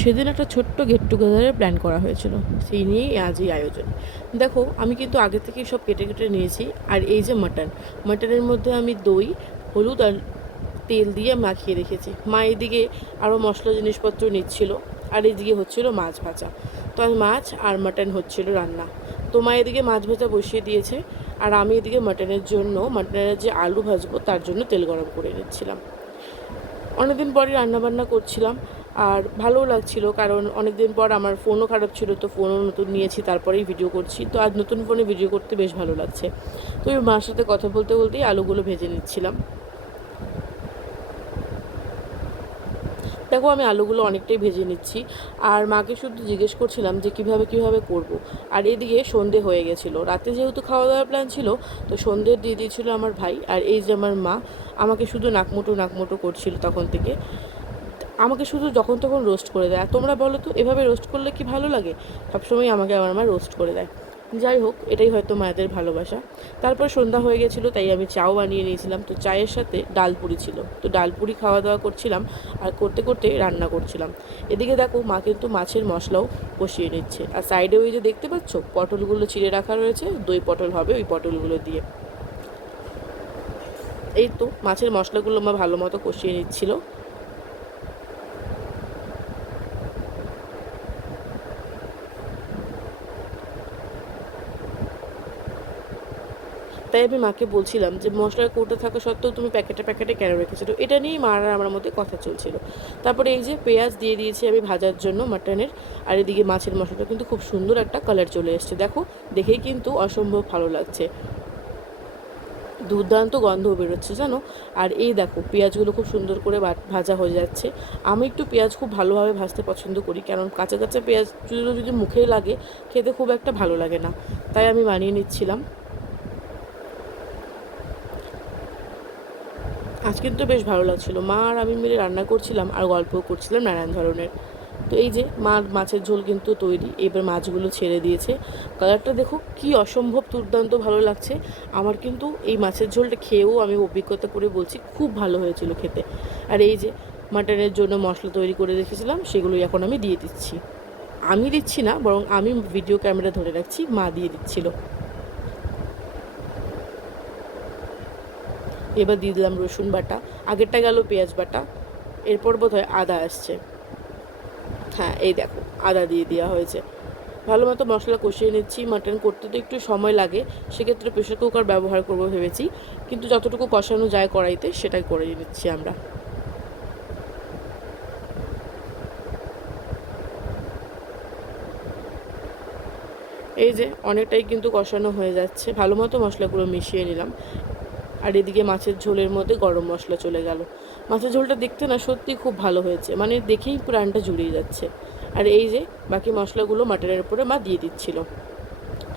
সেদিন একটা ছোট্ট গেট টুগেদারের প্ল্যান করা হয়েছিল, সেই নিয়েই আজ এই আয়োজন। দেখো, আমি কিন্তু আগে থেকেই সব কেটে কেটে নিয়েছি। আর এই যে মাটনের মধ্যে আমি দই, হলুদ আর তেল দিয়ে মাখিয়ে রেখেছি। মা এদিকে আরও মশলা জিনিসপত্র নিচ্ছিল, আর এদিকে হচ্ছিল মাছ ভাজা। তো আমি মাছ আর মাটন হচ্ছিল রান্না। তো মা এদিকে মাছ ভাজা বসিয়ে দিয়েছে, আর আমি এদিকে মাটনের যে আলু ভাজবো তার জন্য তেল গরম করে নিচ্ছিলাম। অনেকদিন পরই রান্নাবান্না করছিলাম, আর ভালোও লাগছিল, কারণ অনেকদিন পর আমার ফোনও খারাপ ছিল, তো ফোনও নতুন নিয়েছি, তারপরেই ভিডিও করছি। তো আজ নতুন ফোনে ভিডিও করতে বেশ ভালো লাগছে। তো ওই মার সাথে কথা বলতে বলতেই আলুগুলো ভেজে নিচ্ছিলাম। দেখো, আমি আলুগুলো অনেকটাই ভেজে নিচ্ছি, আর মাকে শুধু জিজ্ঞেস করছিলাম যে কিভাবে করব। আর এদিকে সন্ধে হয়ে গেছিলো, রাতে যেহেতু খাওয়া দাওয়ার প্ল্যান ছিল, তো সন্ধে দিয়ে দিয়েছিল আমার ভাই। আর এই যে আমার মা আমাকে শুধু নাকমোটো করছিল তখন থেকে। আমাকে শুধু যখন তখন রোস্ট করে দেয়। আর তোমরা বলো তো, এভাবে রোস্ট করলে কি ভালো লাগে? সবসময় আমাকে আমার মা রোস্ট করে দেয়। যাই হোক, এটাই হয়তো মায়েদের ভালোবাসা। তারপর সন্ধ্যা হয়ে গেছিলো, তাই আমি চাও বানিয়ে নিয়েছিলাম। তো চায়ের সাথে ডালপুরি ছিল, তো ডালপুরি খাওয়া দাওয়া করছিলাম, আর করতে করতে রান্না করছিলাম। এদিকে দেখো, মা কিন্তু মাছের মশলাও কষিয়ে নিচ্ছে। আর সাইডে ওই যে দেখতে পাচ্ছ, পটলগুলো চিড়ে রাখা রয়েছে, দই পটল হবে ওই পটলগুলো দিয়ে। এই তো মাছের মশলাগুলো মা ভালো মতো কষিয়ে নিচ্ছিল। তাই আমি মাকে বলছিলাম যে মশলার কৌটো থাকা সত্ত্বেও তুমি প্যাকেটে প্যাকেটে কেন রেখেছো? তো এটা নিয়েই মার আর আমার মধ্যে কথা চলছিল। তারপরে এই যে পেঁয়াজ দিয়ে দিয়েছি আমি ভাজার জন্য মাটনের। আর এদিকে মাছের মশলাটা কিন্তু খুব সুন্দর একটা কালার চলে এসছে, দেখো, দেখেই কিন্তু অসম্ভব ভালো লাগছে। দুর্দান্ত গন্ধ বেরোচ্ছে জানো। আর এই দেখো, পেঁয়াজগুলো খুব সুন্দর করে ভাজা হয়ে যাচ্ছে। আমি একটু পেঁয়াজ খুব ভালোভাবে ভাজতে পছন্দ করি, কারণ কাঁচা কাঁচা পেঁয়াজগুলো যদি মুখে লাগে, খেতে খুব একটা ভালো লাগে না। তাই আমি বানিয়ে নিচ্ছিলাম। আজ কিন্তু বেশ ভালো লাগছিলো, মা আর আমি মিলে রান্না করছিলাম আর গল্পও করছিলাম নানান ধরনের। তো এই যে মাছের ঝোল কিন্তু তৈরি, এবার মাছগুলো ছেড়ে দিয়েছে। কালারটা দেখো কি অসম্ভব দুর্দান্ত ভালো লাগছে। আমার কিন্তু এই মাছের ঝোলটা খেয়েও আমি অভিজ্ঞতা করে বলছি, খুব ভালো হয়েছিল খেতে। আর এই যে মাটনের জন্য মশলা তৈরি করে রেখেছিলাম, সেগুলোই এখন আমি দিয়ে দিচ্ছি। আমি দিচ্ছি না, বরং আমি ভিডিও ক্যামেরা ধরে রাখছি, মা দিয়ে দিচ্ছিল। এবার দিয়ে দিলাম রসুন বাটা, আগেরটা গেল পেঁয়াজ বাটা, এরপর বোধহয় আদা আসছে। হ্যাঁ, এই দেখো, আদা দিয়ে দেওয়া হয়েছে। ভালো মতো মশলা কষিয়ে নিচ্ছি। মাটন করতে তো একটু সময় লাগে, সেক্ষেত্রে প্রেশার কুকার ব্যবহার করবো ভেবেছি, কিন্তু যতটুকু কষানো যায় কড়াইতে সেটাই করে নিচ্ছি আমরা। এই যে অনেকটাই কিন্তু কষানো হয়ে যাচ্ছে, ভালো মতো মশলাগুলো মিশিয়ে নিলাম। আর এদিকে মাছের ঝোলের মধ্যে গরম মশলা চলে গেল। মাছের ঝোলটা দেখতে না সত্যি খুব ভালো হয়েছে, মানে দেখেই প্রাণটা জুড়িয়ে যাচ্ছে। আর এই যে বাকি মশলাগুলো মাটনের উপরে মা দিয়ে দিচ্ছিল।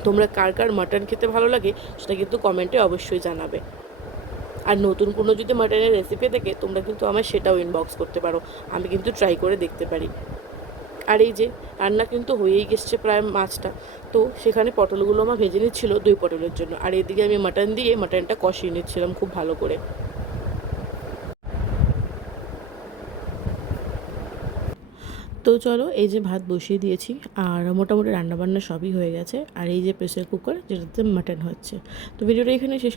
তোমরা কার কার মাটন খেতে ভালো লাগে সেটা কিন্তু কমেন্টে অবশ্যই জানাবে। আর নতুন কোনো যদি মাটনের রেসিপি থাকে, তোমরা কিন্তু আমায় সেটাও ইনবক্স করতে পারো, আমি কিন্তু ট্রাই করে দেখতে পারি। আর এই যে রান্না কিন্তু হয়েই গেছে প্রায় মাছটা। তো সেখানে পটলগুলো আমার ভেজে নিচ্ছিল দই পটলের জন্য, আর এদিকে আমি মাটন দিয়ে মাটনটা কষিয়ে নিচ্ছিলাম খুব ভালো করে। তো চলো, এই যে ভাত বসিয়ে দিয়েছি, আর মোটামুটি রান্নাবান্না সবই হয়ে গেছে। আর এই যে প্রেসার কুকার, যেটাতে মাটন হচ্ছে। তো ভিডিওটা এখানে শেষ।